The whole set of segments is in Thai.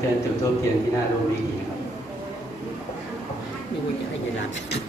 เชิญจุดทูบเทียนที่หน้ารูปนี้อีครับนี่ว่าจะให้ยีราฟ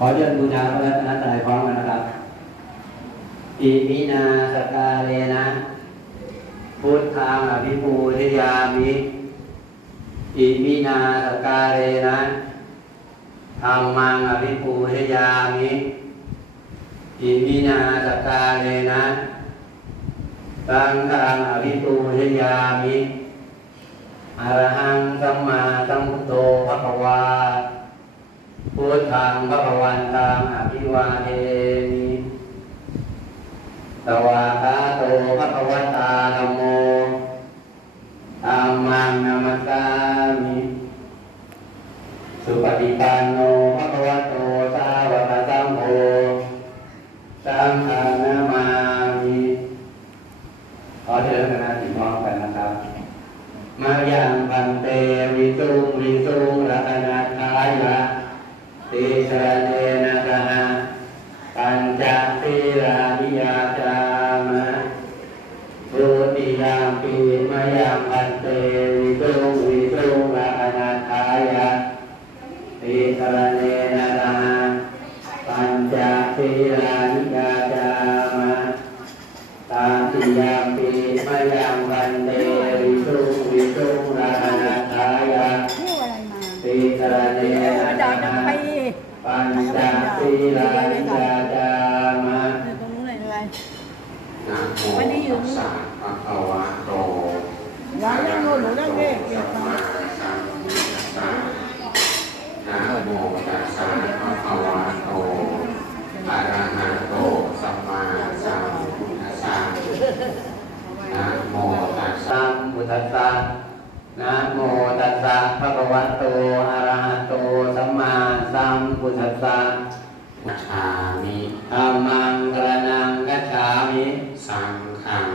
ขอเชิญบูชาพระรัตนตรัยพร้อมกันนะครับอิมินาสกาเลนะ พุทธังอภิปูชยามิอิมินาสกาเลนะธรรมังอภิปูชยามิอิมินาสกาเลนะสังฆังอภิปูชยามิอรหังสัมมาสัมพุทโธภควา พุทธังพระวันตังอภิวาเทมิสวากาโตพระวตาธโมธัมมังนามัสสามิ สุปฏิปันโนพระ ติสรเนนะกะปัญจศีลานิยาจามะตาติยาปีมะยังพันเตวิสุงวิสุงนาทายะยะไรมาติสรเนนะอาจารย์กะปัญจศีลานิยาจามะนะโมตัสสะภะคะวะโตร้านนั่งโน่นหนูนั่งนี่เกี่ยว สัม กับ มาสัมพุทธัสสะนะโมตัสสะภะคะวะโตอะระหะโตสัมมาสัมพุทธัสสะนะโมตัสสะ สัมพุทธัสสะนะโมตัสสะภะคะวะโต อะระหะโตสัมมาสัมพุทธัสสะพุทธามิธัมมังกรนังกัจฉามิ สังฆัง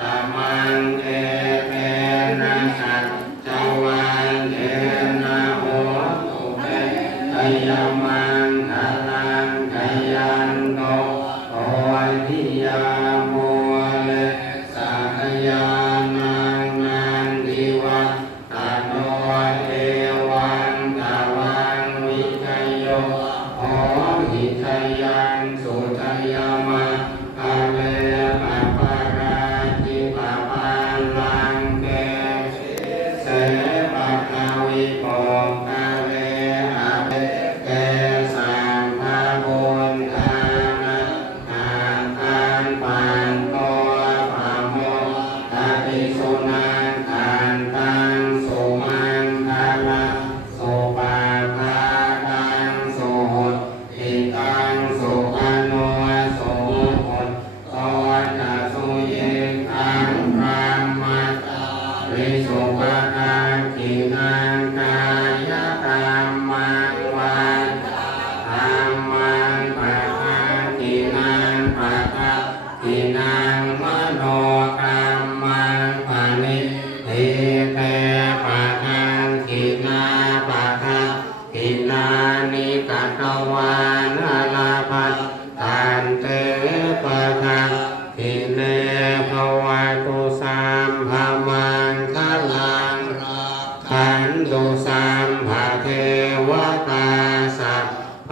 ตมันเอ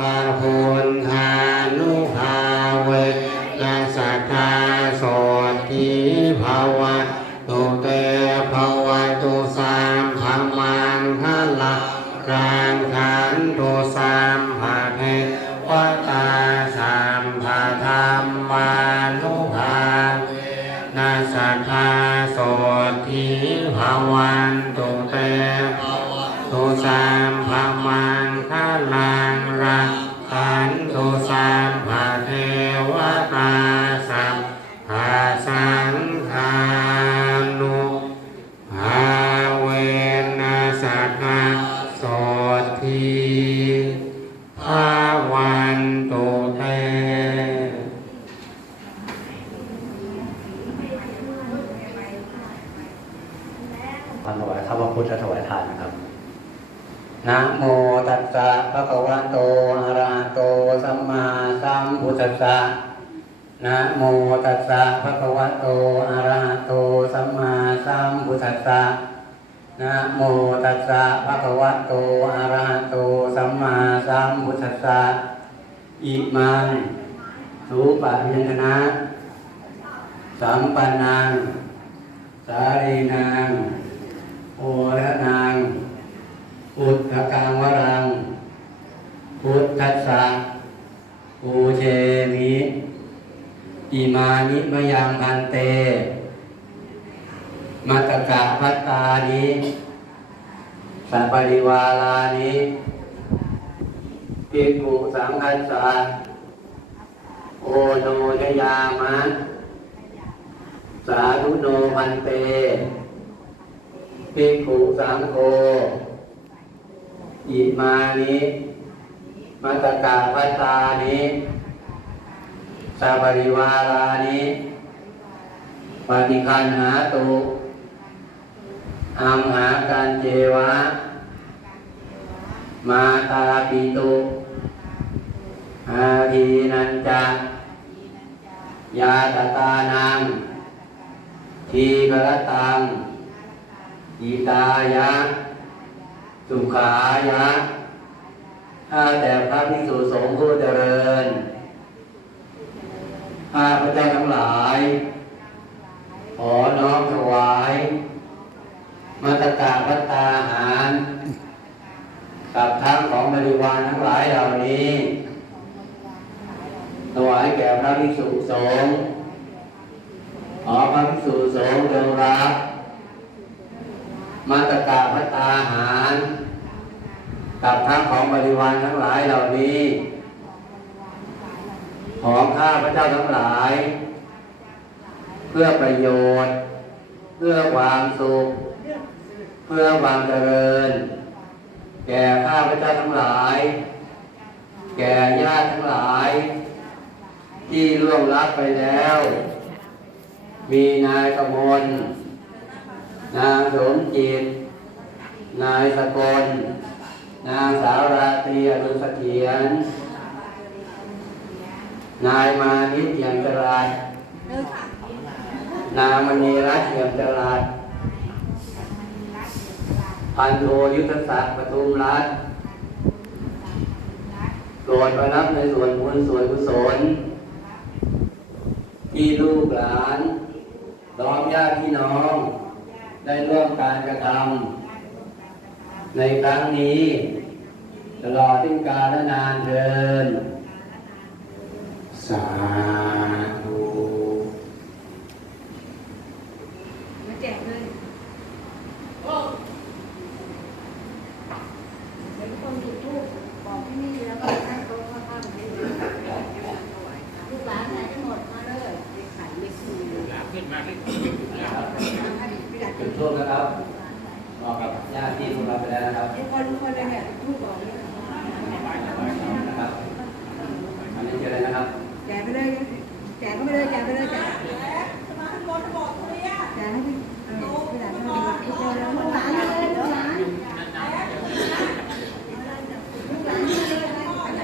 มาหุนห พุทธถวายทานนะครับนะโมตัสสะภะคะวะโตอะระหะโตสัมมาสัมพุทธัสสะนะโมตัสสะภะคะวะโตอะระหะโตสัมมาสัมพุทธัสสะนะโมตัสสะภะคะวะโตอะระหะโตสัมมาสัมพุทธัสสะอิมังสุปะยัญชนะสัมปันนังสารีนาง โอระนางพุทธกังวรัง พุทธัสสะปูเชมิอิมานิมยังพันเต มัตกะพัตตานิสัปริวาลานิภิกุสังคัสสะโอโนชยามะ สาธุโนพันเต ภิกขุสังโฆอิมานิมัตตกาพัตานิสาปริวารานิปฏิคันหาตุอัมหากันเจวะ มาตาปิตุอาทีนันจายาตตานังทีกรตัง อิตายะ สุขายะข้าแต่พระภิกษุสงฆ์ผู้เจริญข้าพระเจ้าทั้งหลาย ขอน้อมถวายมาตรกาพัตตาหาร กับทั้งของบริวารทั้งหลายเหล่านี้ ถวายแก่พระภิกษุสงฆ์ขอพระภิกษุสงฆ์จงรับ มาตการพัตตาหารกับทั้งของบริวารทั้งหลายเหล่านี้ ของข้าพระเจ้าทั้งหลาย เพื่อประโยชน์ เพื่อความสุข เพื่อความเจริญ แก่ข้าพระเจ้าทั้งหลาย แก่ญาติทั้งหลาย ที่ล่วงลับไปแล้ว มีนายกมล นางสมจิต นายสกล นางสาวราตรีอรุณเสถียรนายมานิตเทียมจรัสนางมณีรัตน์เทียมจรัสพันโทยุทธศักดิ์ปทุมรัตน์โปรดไปรับในส่วนบุญส่วนกุศลที่ลูกหลานล้อมญาติพี่น้อง ได้ร่วมการกระทำในครั้งนี้ ตลอดทิ้งกาลนานเดินสาธุ มาแจกเลยเดี๋ยวคนจุดทูบบอกที่นี่แล้วก็ให้โต๊ะข้างๆนี้เลยลูกหลานไหนกันหมดมาเลยเด็กไข่เด็กคู จุดทูบนะครับบอกกับญาติที่ของเราไปแล้วนะครับ เด็กคนทุกคนเลยเนี่ยทูบบอกเลย นะครับอันนี้เจอเลยนะครับ แจกไปเลยแจกก็ไปเลยแจกไปเลยแจกแจกให้พี่เออพี่หลานเขาดีทุกคนเลยลูกหลานเลยลูกหลาน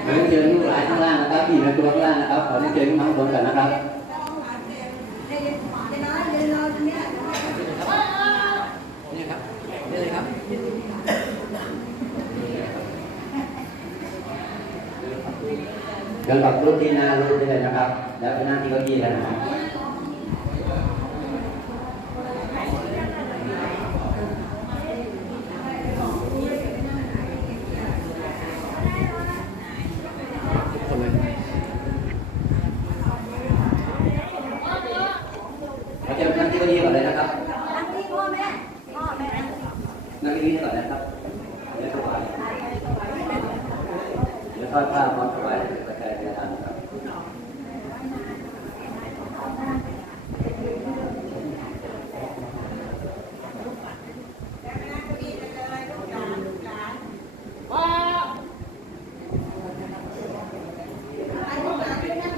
ขอเรียนเชิญลูกหลานข้างล่างนะครับที่อยู่ในตัวข้างล่างนะครับ ขอเรียนเชิญขึ้นมาข้างบนกันนะครับ เด็กน้อยเดินรอตรงเนี้ย นี่ครับนี่เลยครับ เดินกับรุ่นที่หน้ารุ่นได้เลยนะครับ แล้วไปนั่งที่เขาดีแล้วนะครับ ทุกคนเลย เราจะนั่งที่เก้าอี้ก่อนเลยนะครับ นั่งที่พ่อแม่พ่อแม่ นั่งนี้ก่อนนะครับเดี๋ยวถวายเดี๋ยวทอดผ้าพร้อมถวายปัจจัยในทานครับ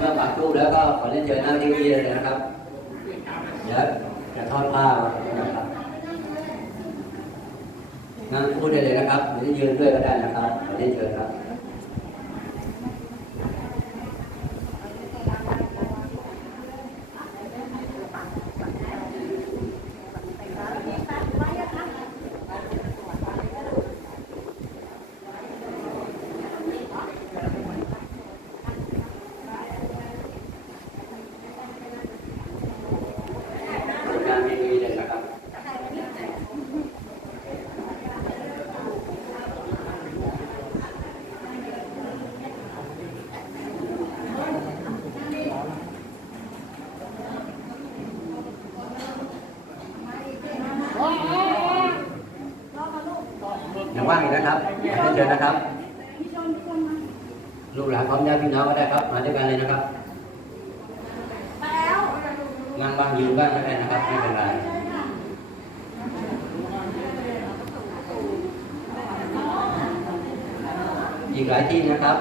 เมื่อปักทูป แล้วก็ขอเล่นเจอหน้าที่นี่เลยนะครับเดี๋ยวจะทอดผ้านะครับนั่งพูดได้เลยนะครับหรือยืนด้วยก็ได้นะครับขอเล่นเจอครับ ผลงานไม่มีเลยนะครับ ยังว่างอยู่นะครับขอเชิญนะครับลูกหลานพร้อมญาติพี่น้องก็ได้ครับ มาด้วยกันเลยนะครับนั่งบ้างยืนบ้างก็ได้นะครับไม่เป็นไรอีกหลายที่นะครับ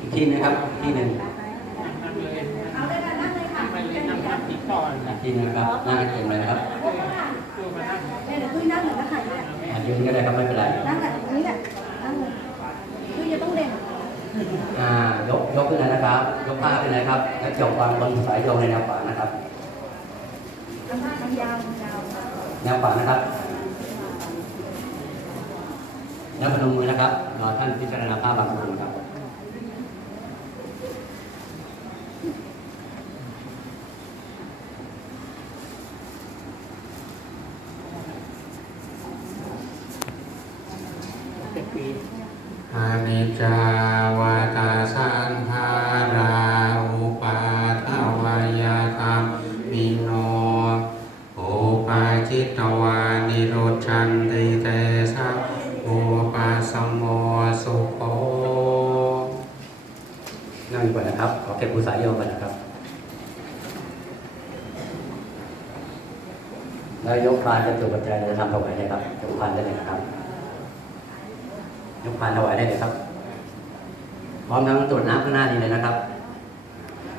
อีกที่นะครับอีกที่หนึ่ง เอาเลยค่ะนั่งเลยค่ะ ไปเลยนั่งพักที่ก่อน อีก ที่หนึงนะครับนั่งให้เต็มเลยนะครับตัวมานั่งเนี่ยเดี๋ยวคุยนั่งเหมือนนักขายเลยอะยืนก็ได้ครับไม่เป็นไรนั่งแบบนี้แหละนั่งเลยคุยจะต้องเด่นอ่ายกยกขึ้นเลยนะครับ ยกผ้าขึ้นเลยครับแล้วจบวางบนสายโยงในแนวขวานะครับทำหน้าทำยาวทำยาวแนวขวานะครับแล้วพนมมือนะครับรอท่านพิจารณาภาพบางส่วนครับ ชันติเตสัพอุปาสมโมสุโขนั่งก่อนนะครับ ขอเก็บอุสายโยมก่อนนะครับแล้วยกพานจะจุปัจจัยจะทำถวายเลยครับยกพานได้เลยนะครับ ยกพานถวายได้เลยครับ พร้อมทั้งตรวจน้ำข้างหน้านี้เลยนะครับ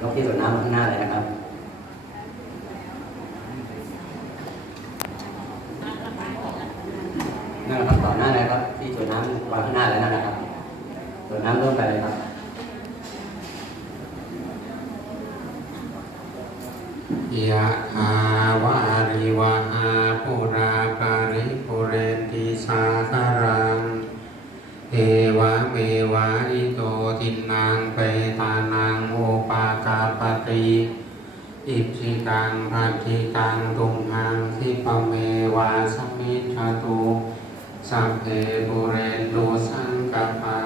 ยกที่ตรวจน้ำข้างหน้าเลยนะครับ นั่นนะครับต่อหน้าเลยครับ ที่ตรวจน้ำวางข้างหน้าเลยนะครับตรวจน้ำร่วมไปเลยครับ ยะถาวาริวหาปุราปาริปุเรนติสาคารัง เอวะเมวะอิโตทินังเปตานังโอปากาปติอิจิตังปัจิตังตุมหังคิปเมวะสมมิจฉตุสัพเพปุเรนตุสังกปา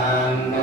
And.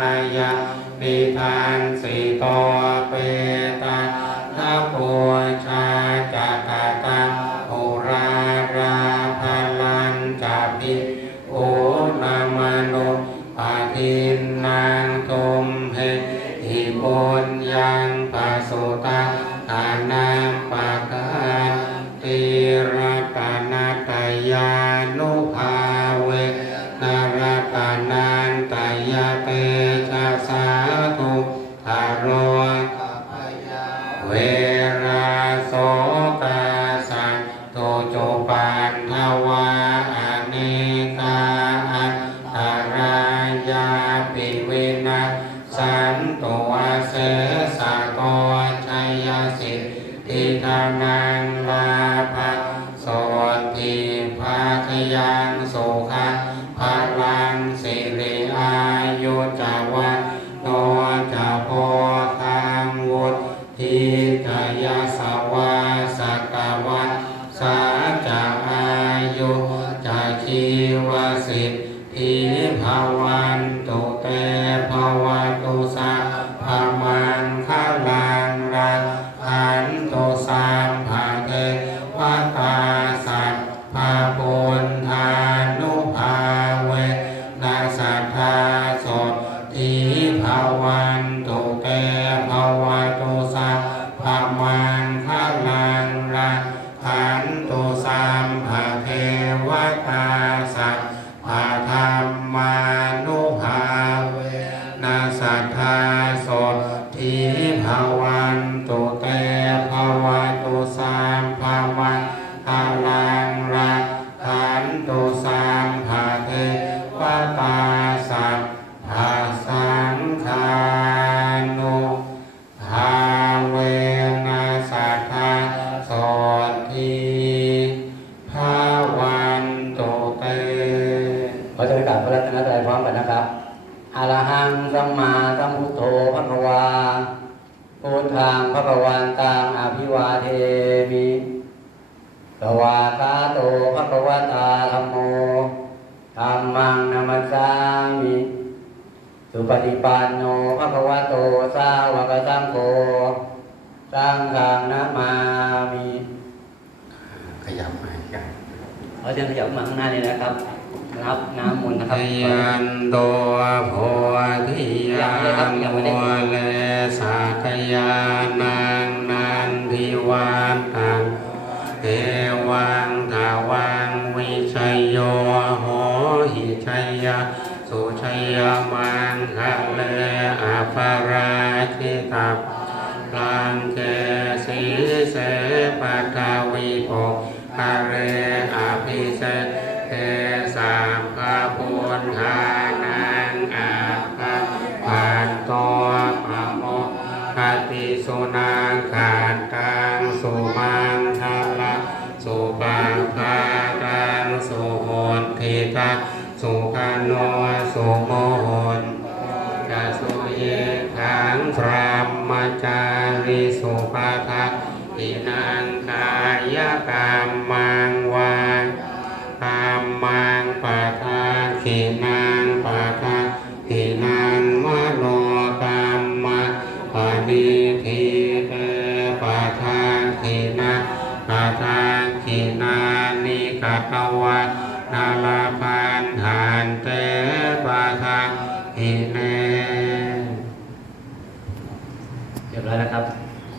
อายัเนทานสีต นโตสาม สามิสุปฏิปันโนภะคะวะโตสาวกสังโฆสังฆานามามีขยับมาครับเอาเชิญขยับมาข้างหน้าเลยนะครับรับน้ำมนต์นะครับยันโตโพธิยามโมเลสักยานา ยมังคะเลอาภาราคิตับลังเกสีเสปะทาวิโภคาเรอาภิเสเทสามคาบุญหานา